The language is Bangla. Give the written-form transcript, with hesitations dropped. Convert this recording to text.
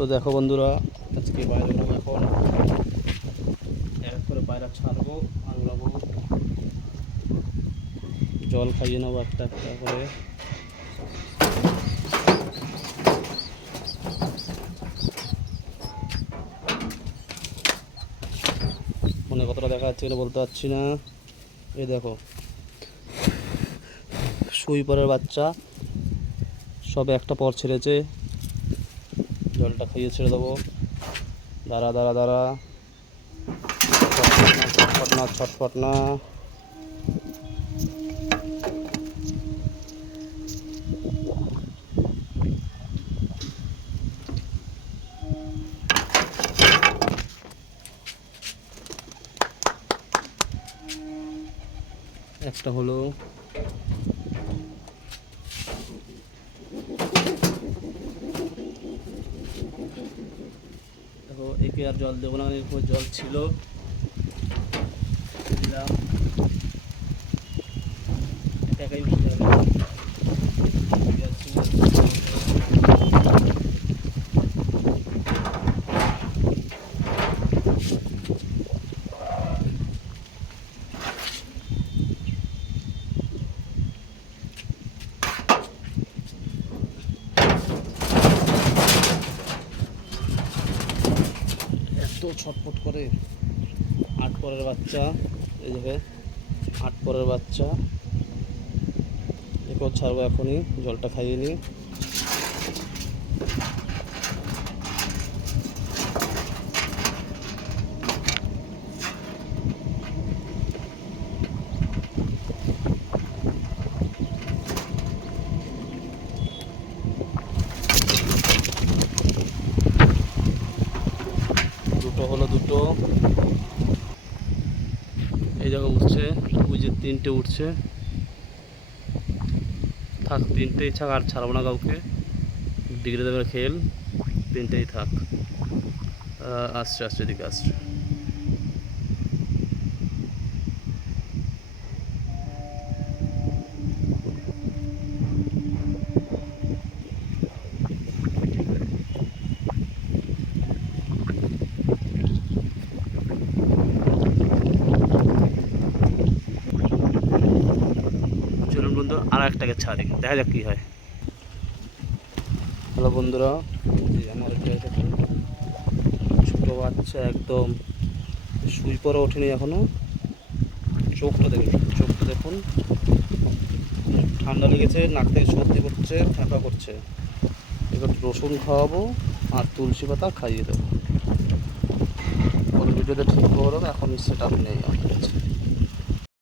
তো দেখো বন্ধুরা, আজকে বাইরে যাবো। এখন এক করে পায়রা ছাড়বো, আনলাবো, জল খাইয়ে নেবো একটা একটা করে। মনে কতটা দেখা যাচ্ছে এটা বলতে পারছি না। এই দেখো, সুইপারের বাচ্চা সবে একটা পর ছেড়েছে। জলটা খাইয়ে ছেড়ে দেবো। দাঁড়া দাঁড়া দাঁড়া, ছটফট না ছটফট না। একটা হলো। দেখো, একে আর জল দেবো না, এরপর জল ছিল দিলাম, একাই উঠে যাবে। এত ছটফট করে। 8 পরের বাচ্চা, এই দেখে 8 পরের বাচ্চা। একেও ছাড়বো এখনই, জলটা খাইয়ে নিই। দুটো হলো, দুটো। এই জায়গা উঠছে, ওই যে 3টে উঠছে। থাক, 3টেই থাক, আর ছাড়বো না কাউকে। ডিগ্রি দেবে খেল, 3টেই থাক। আসছে আসছে, এদিকে আসছে। চলুন বন্ধু, আর একটাকে ছাড়ি, দেখা যাক কী হয়। হ্যালো বন্ধুরা, যে আমার এটা ছোটো বাচ্চা, একদম শুই পরে ওঠেনি এখনও। চোখটা দেখুন, চোখটা দেখুন। ঠান্ডা লেগেছে, নাক থেকে সর্দি করছে, ফ্যাঁপা করছে। এবার রসুন খাওয়াবো আর তুলসী পাতা খাইয়ে দেবো। ওর ভিডিওটা ঠিক করে দেবো। এখন সেট আপ নেই আমার কাছে।